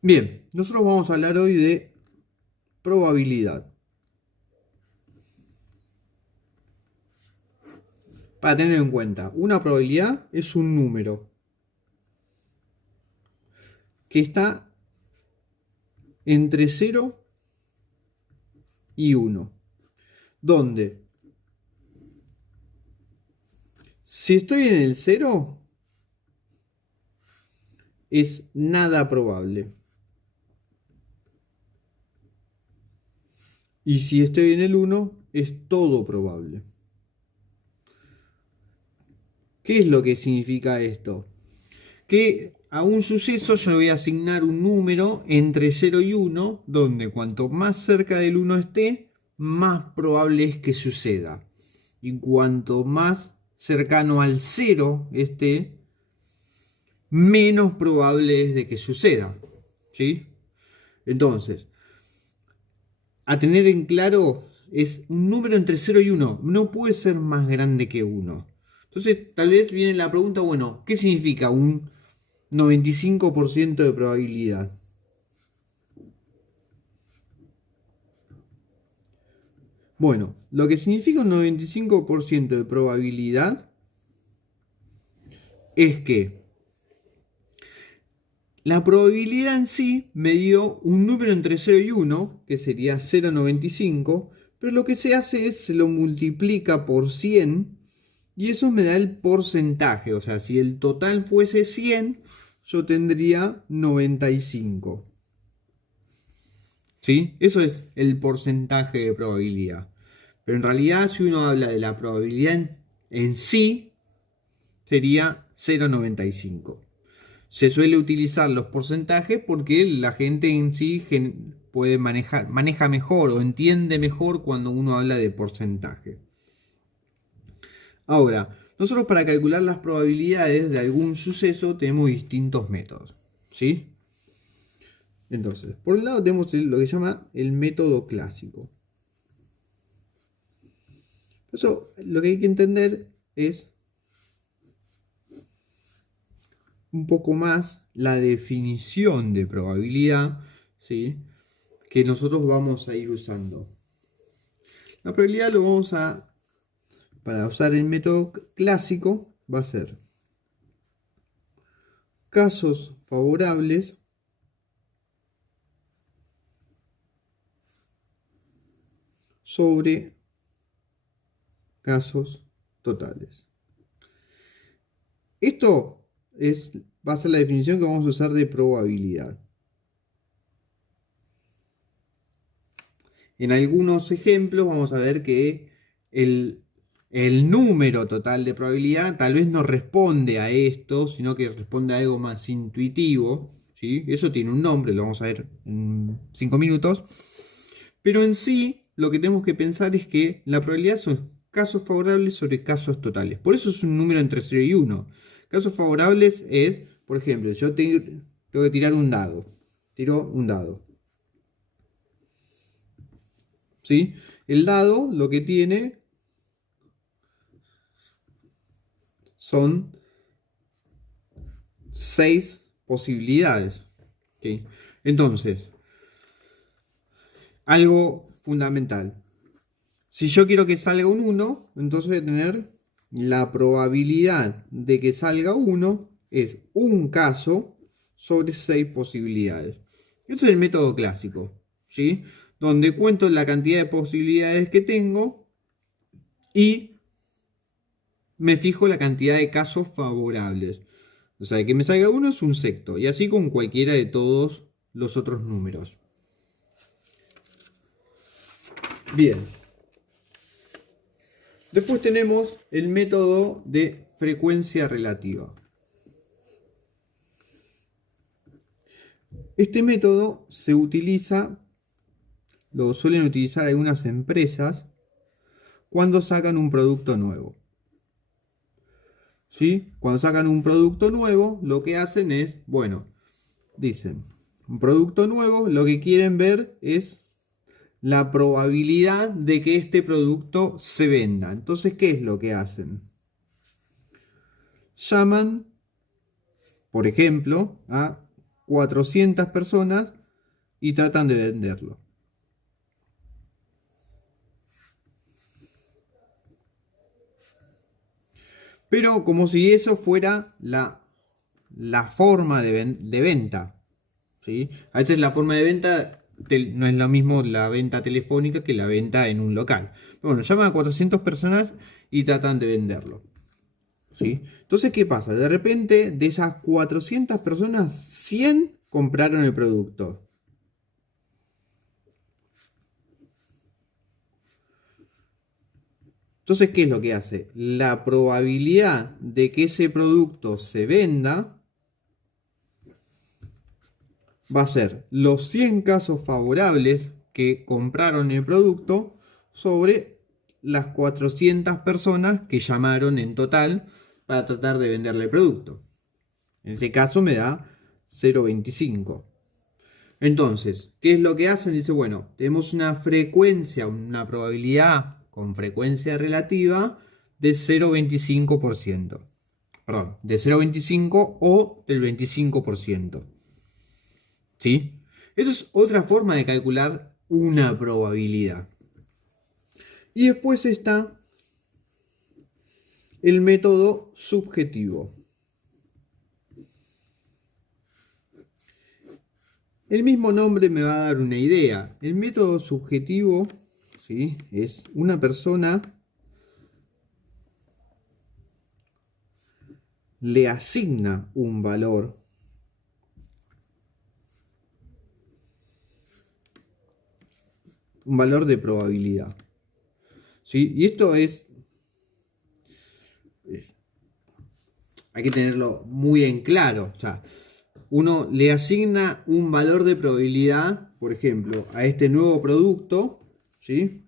Bien, nosotros vamos a hablar hoy de probabilidad. Para tener en cuenta, una probabilidad es un número que está entre 0 y 1. Donde, si estoy en el 0, es nada probable. Y si estoy en el 1, es todo probable. ¿Qué es lo que significa esto? Que a un suceso yo le voy a asignar un número entre 0 y 1, donde cuanto más cerca del 1 esté, más probable es que suceda. Y cuanto más cercano al 0 esté, menos probable es de que suceda. ¿Sí? Entonces, a tener en claro, es un número entre 0 y 1. No puede ser más grande que 1. Entonces, tal vez viene la pregunta, bueno, ¿qué significa un 95% de probabilidad? Bueno, lo que significa un 95% de probabilidad es que la probabilidad en sí me dio un número entre 0 y 1, que sería 0,95, pero lo que se hace es se lo multiplica por 100 y eso me da el porcentaje. O sea, si el total fuese 100, yo tendría 95. ¿Sí? Eso es el porcentaje de probabilidad. Pero en realidad, si uno habla de la probabilidad en sí, sería 0,95. Se suele utilizar los porcentajes porque la gente en sí puede maneja mejor o entiende mejor cuando uno habla de porcentaje. Ahora, nosotros para calcular las probabilidades de algún suceso tenemos distintos métodos. ¿Sí? Entonces, por un lado tenemos lo que se llama el método clásico. Eso lo que hay que entender es un poco más la definición de probabilidad, ¿sí?, que nosotros vamos a ir usando. La probabilidad lo vamos a, para usar el método clásico, va a ser casos favorables sobre casos totales. Esto va a ser la definición que vamos a usar de probabilidad. En algunos ejemplos vamos a ver que el número total de probabilidad tal vez no responde a esto, sino que responde a algo más intuitivo. ¿Sí? Eso tiene un nombre, lo vamos a ver en 5 minutos. Pero en sí, lo que tenemos que pensar es que la probabilidad son casos favorables sobre casos totales. Por eso es un número entre 0 y 1. Casos favorables es, por ejemplo, yo tengo que tirar un dado. Tiro un dado. ¿Sí? El dado lo que tiene son 6 posibilidades. ¿Sí? Entonces, algo fundamental. Si yo quiero que salga un 1, entonces voy a tener la probabilidad de que salga 1 es un caso sobre 6 posibilidades. Ese es el método clásico, ¿sí? Donde cuento la cantidad de posibilidades que tengo y me fijo la cantidad de casos favorables. O sea, que me salga uno es un sexto. Y así con cualquiera de todos los otros números. Bien. Después tenemos el método de frecuencia relativa. Este método se utiliza, lo suelen utilizar algunas empresas cuando sacan un producto nuevo. ¿Sí? Cuando sacan un producto nuevo, lo que hacen es, bueno, dicen, un producto nuevo, lo que quieren ver es la probabilidad de que este producto se venda. Entonces, ¿qué es lo que hacen? Llaman, por ejemplo, a 400 personas y tratan de venderlo. Pero como si eso fuera la forma de venta. ¿Sí? A veces la forma de venta no es lo mismo la venta telefónica que la venta en un local. Pero bueno, llaman a 400 personas y tratan de venderlo. ¿Sí? Entonces, ¿qué pasa? De repente, de esas 400 personas, 100 compraron el producto. Entonces, ¿qué es lo que hace? La probabilidad de que ese producto se venda va a ser los 100 casos favorables que compraron el producto sobre las 400 personas que llamaron en total para tratar de venderle el producto. En este caso me da 0,25. Entonces, ¿qué es lo que hacen? Dice, bueno, tenemos una frecuencia, una probabilidad con frecuencia relativa de 0,25%. Perdón, de 0,25 o del 25%. ¿Sí? Eso es otra forma de calcular una probabilidad. Y después está el método subjetivo. El mismo nombre me va a dar una idea. El método subjetivo, ¿sí?, es una persona le asigna un valor de probabilidad. ¿Sí? Y esto es, hay que tenerlo muy en claro. O sea, uno le asigna un valor de probabilidad, por ejemplo, a este nuevo producto, ¿sí?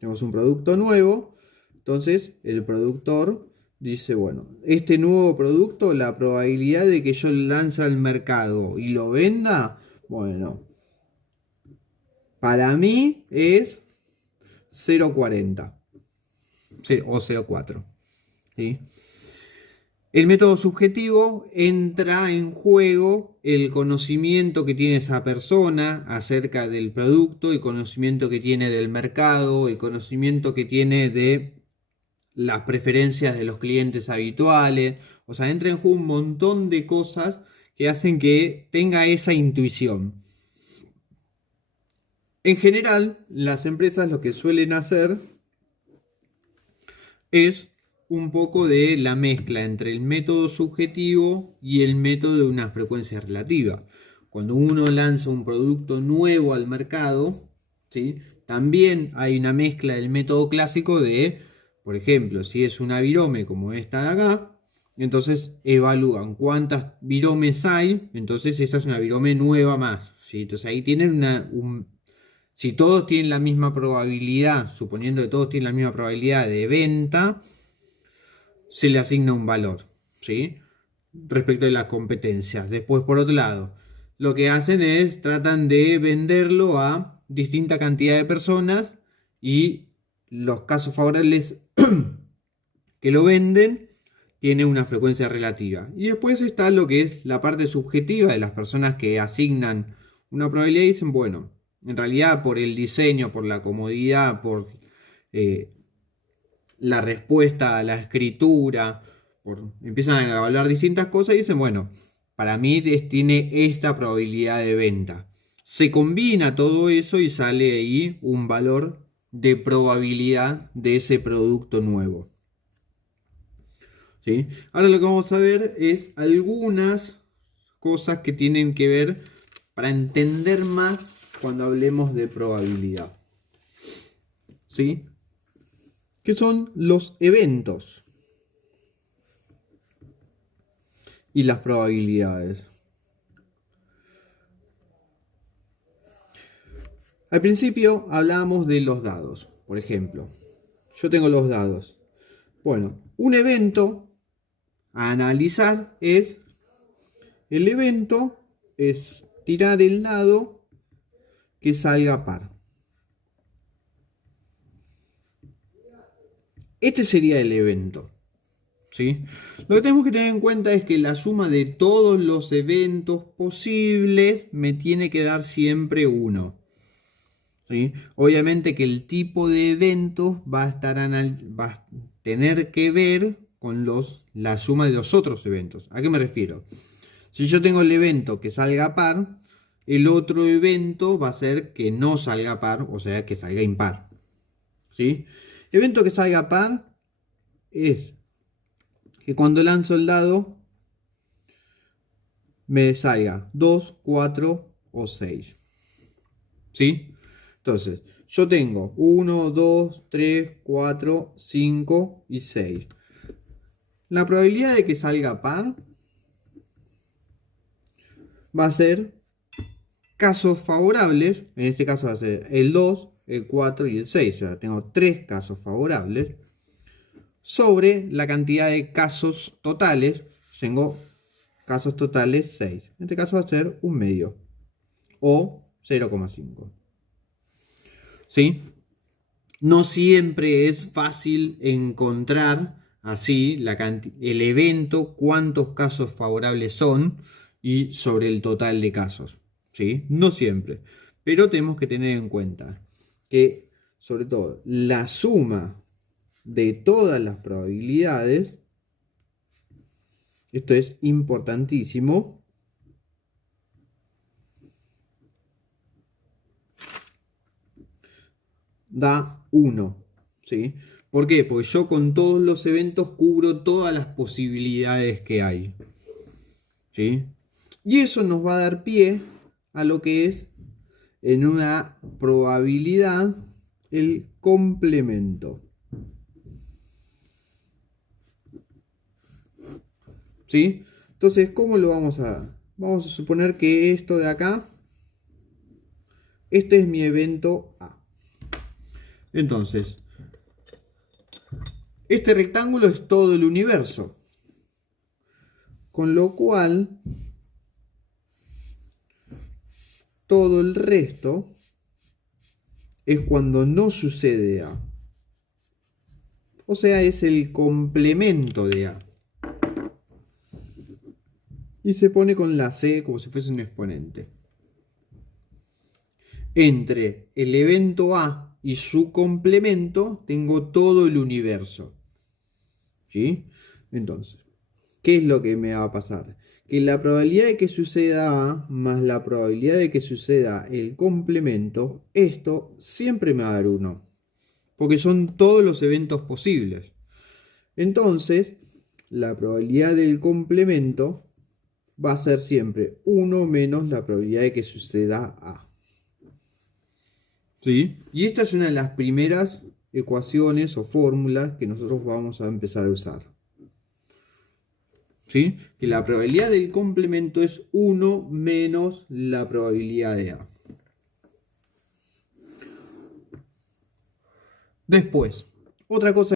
Tenemos un producto nuevo, entonces el productor dice, bueno, este nuevo producto, la probabilidad de que yo lo lance al mercado y lo venda, bueno, para mí es 0,40 o 0,4. ¿Sí? El método subjetivo entra en juego el conocimiento que tiene esa persona acerca del producto, el conocimiento que tiene del mercado, el conocimiento que tiene de las preferencias de los clientes habituales. O sea, entra en juego un montón de cosas que hacen que tenga esa intuición. En general, las empresas lo que suelen hacer es un poco de la mezcla entre el método subjetivo y el método de una frecuencia relativa. Cuando uno lanza un producto nuevo al mercado, ¿sí?, también hay una mezcla del método clásico de, por ejemplo, si es una virome como esta de acá, entonces evalúan cuántas viromes hay, entonces esta es una virome nueva más, ¿sí? Entonces ahí tienen si todos tienen la misma probabilidad, suponiendo que todos tienen la misma probabilidad de venta, se le asigna un valor, ¿sí?, respecto de las competencias. Después, por otro lado, lo que hacen es tratan de venderlo a distinta cantidad de personas y los casos favorables que lo venden tiene una frecuencia relativa. Y después está lo que es la parte subjetiva de las personas que asignan una probabilidad y dicen, bueno, en realidad por el diseño, por la comodidad, por la respuesta a la escritura, empiezan a evaluar distintas cosas y dicen, bueno, para mí tiene esta probabilidad de venta. Se combina todo eso y sale ahí un valor de probabilidad de ese producto nuevo. ¿Sí? Ahora lo que vamos a ver es algunas cosas que tienen que ver para entender más cuando hablemos de probabilidad. ¿Sí? ¿Qué son los eventos y las probabilidades? Al principio hablábamos de los dados. Por ejemplo, yo tengo los dados. Bueno, un evento a analizar es, el evento es tirar el dado que salga par. Este sería el evento, ¿sí? Lo que tenemos que tener en cuenta es que la suma de todos los eventos posibles me tiene que dar siempre 1. ¿Sí? Obviamente que el tipo de eventos va a tener que ver con la suma de los otros eventos. ¿A qué me refiero? Si yo tengo el evento que salga par, el otro evento va a ser que no salga par, o sea, que salga impar. ¿Sí? Evento que salga par es que cuando lanzo el dado me salga 2, 4 o 6. ¿Sí? Entonces, yo tengo 1, 2, 3, 4, 5 y 6. La probabilidad de que salga par va a ser casos favorables. En este caso va a ser el 2, el 4 y el 6. O sea, tengo 3 casos favorables sobre la cantidad de casos totales. Tengo casos totales 6. En este caso va a ser un medio o 0,5. ¿Sí? No siempre es fácil encontrar así el evento, cuántos casos favorables son y sobre el total de casos. ¿Sí? No siempre. Pero tenemos que tener en cuenta que, sobre todo, la suma de todas las probabilidades, esto es importantísimo, da 1. ¿Sí? ¿Por qué? Porque yo con todos los eventos cubro todas las posibilidades que hay. ¿Sí? Y eso nos va a dar pie a lo que es en una probabilidad el complemento. ¿Sí? Entonces, ¿cómo lo vamos a...? Vamos a suponer que esto de acá, este es mi evento A. Entonces, este rectángulo es todo el universo. Con lo cual, todo el resto es cuando no sucede A. O sea, es el complemento de A. Y se pone con la C como si fuese un exponente. Entre el evento A y su complemento tengo todo el universo. ¿Sí? Entonces, ¿qué es lo que me va a pasar? Que la probabilidad de que suceda A más la probabilidad de que suceda el complemento, esto siempre me va a dar 1. Porque son todos los eventos posibles. Entonces, la probabilidad del complemento va a ser siempre 1 menos la probabilidad de que suceda A. ¿Sí? Y esta es una de las primeras ecuaciones o fórmulas que nosotros vamos a empezar a usar. ¿Sí? Que la probabilidad del complemento es 1 menos la probabilidad de A. Después, otra cosa